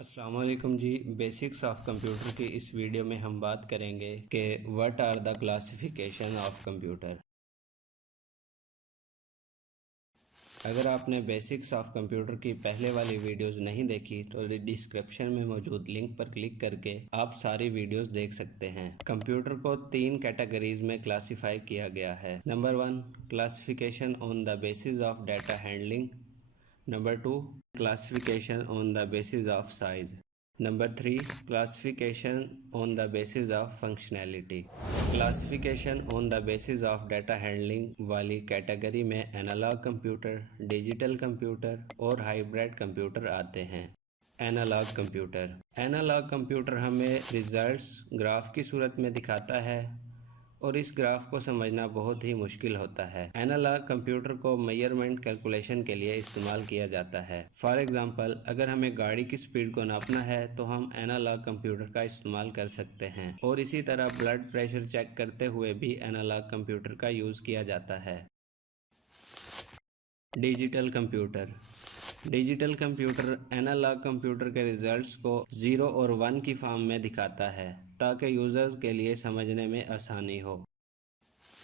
अस्सलाम वालेकुम जी। Basics of computer की इस वीडियो में हम बात करेंगे कि what are the classification of computer. अगर आपने बेसिक्स ऑफ कंप्यूटर की पहले वाली वीडियोस नहीं देखी तो डिस्क्रिप्शन में मौजूद लिंक पर क्लिक करके आप सारी वीडियोस देख सकते हैं। कंप्यूटर को 3 कैटेगरीज में क्लासिफाई किया गया है। Number 1, classification on the basis of data handling. Number 2, classification on the basis of size. Number 3, classification on the basis of functionality. Classification on the basis of data handling वाली category में analogue computer, digital computer और hybrid computer आते हैं। Analogue computer हमें results graph की सूरत में दिखाता है और इस ग्राफ को समझना बहुत ही मुश्किल होता है। एनालॉग कंप्यूटर को मेजरमेंट कैलकुलेशन के लिए इस्तेमाल किया जाता है। फॉर एग्जांपल, अगर हमें गाड़ी की स्पीड को नापना है तो हम एनालॉग कंप्यूटर का इस्तेमाल कर सकते हैं और इसी तरह ब्लड प्रेशर चेक करते हुए भी एनालॉग कंप्यूटर का यूज़ किया जाता है। डिजिटल कंप्यूटर एनालॉग कंप्यूटर के रिजल्ट्स को 0 और 1 की फॉर्म में दिखाता है ताकि यूज़र्स के लिए समझने में आसानी हो।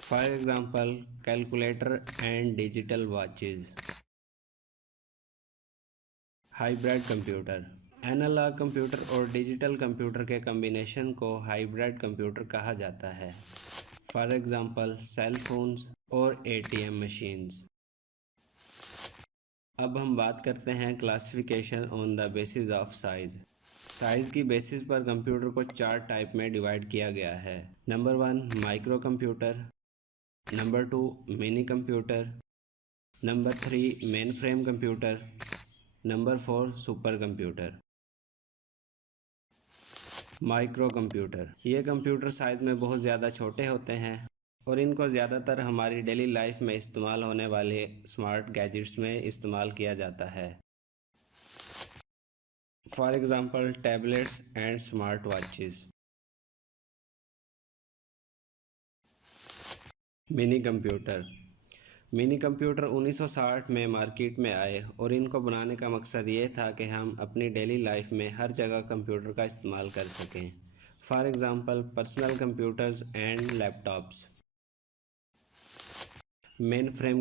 For example, calculator and digital watches. Hybrid computer analog computer और डिजिटल कंप्यूटर के कम्बिनेशन को हाइब्रिड कंप्यूटर कहा जाता है। फॉर एग्जांपल, सेल फोन्स और ATM मशीन्स। अब हम बात करते हैं classification on the basis of size की बेसिस पर कंप्यूटर को 4 टाइप में डिवाइड किया गया है। Number 1, micro computer. Number 2, mini computer. Number 3, mainframe computer. Number 4, super computer. Micro computer ये कंप्यूटर साइज़ में बहुत ज़्यादा छोटे होते हैं और इनको ज़्यादातर हमारी डेली लाइफ में इस्तेमाल होने वाले स्मार्ट गैजेट्स में इस्तेमाल किया जाता है। For example, tablets and smart watches. Mini computer 1960 में मार्केट में आए और इनको बनाने का मकसद ये था कि हम अपनी डेली लाइफ में हर जगह कंप्यूटर का इस्तेमाल कर सकें। For example, personal computers and laptops. Main frame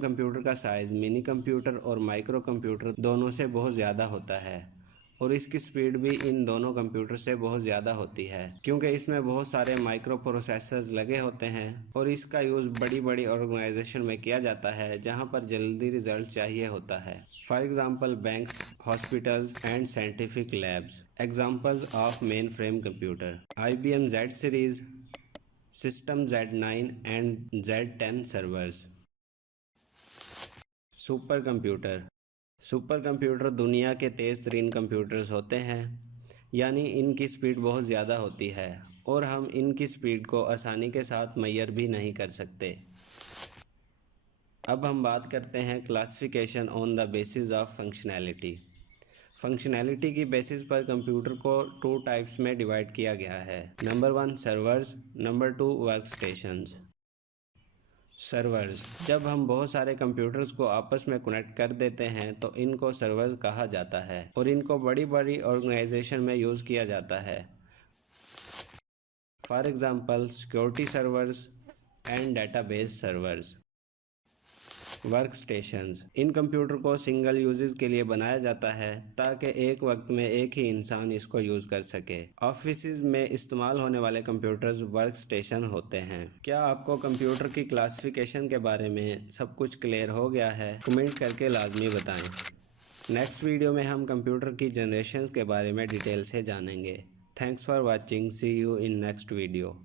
computer का साइज़ मिनी कंप्यूटर और माइक्रो कंप्यूटर दोनों से बहुत ज़्यादा होता है और इसकी स्पीड भी इन दोनों कंप्यूटर से बहुत ज़्यादा होती है क्योंकि इसमें बहुत सारे माइक्रो प्रोसेसर्स लगे होते हैं और इसका यूज़ बड़ी बड़ी ऑर्गेनाइजेशन में किया जाता है जहां पर जल्दी रिजल्ट चाहिए होता है। For example, banks, hospitals and scientific labs. Examples of main frame computer: IBM Z series, System Z9 and Z10 servers. Super computer दुनिया के तेज़ तरीन कंप्यूटर्स होते हैं, यानी इनकी स्पीड बहुत ज़्यादा होती है और हम इनकी स्पीड को आसानी के साथ मेजर भी नहीं कर सकते। अब हम बात करते हैं classification on the basis of functionality की बेसिस पर कंप्यूटर को 2 टाइप्स में डिवाइड किया गया है। Number 1, servers. Number 2, workstations. Servers: जब हम बहुत सारे कंप्यूटर्स को आपस में कनेक्ट कर देते हैं तो इनको सर्वर्स कहा जाता है और इनको बड़ी बड़ी ऑर्गेनाइजेशन में यूज़ किया जाता है। For example, security servers and database servers. Workstations: in computer को सिंगल यूजेस के लिए बनाया जाता है ताकि एक वक्त में एक ही इंसान इसको यूज़ कर सके। ऑफिसेज में इस्तेमाल होने वाले कंप्यूटर्स वर्कस्टेशन होते हैं। क्या आपको कंप्यूटर की क्लासिफिकेशन के बारे में सब कुछ क्लियर हो गया है? कमेंट करके लाजमी बताएं। नेक्स्ट वीडियो में हम कंप्यूटर की जनरेशन्स के बारे में डिटेल से जानेंगे। Thanks for watching. See you in next video.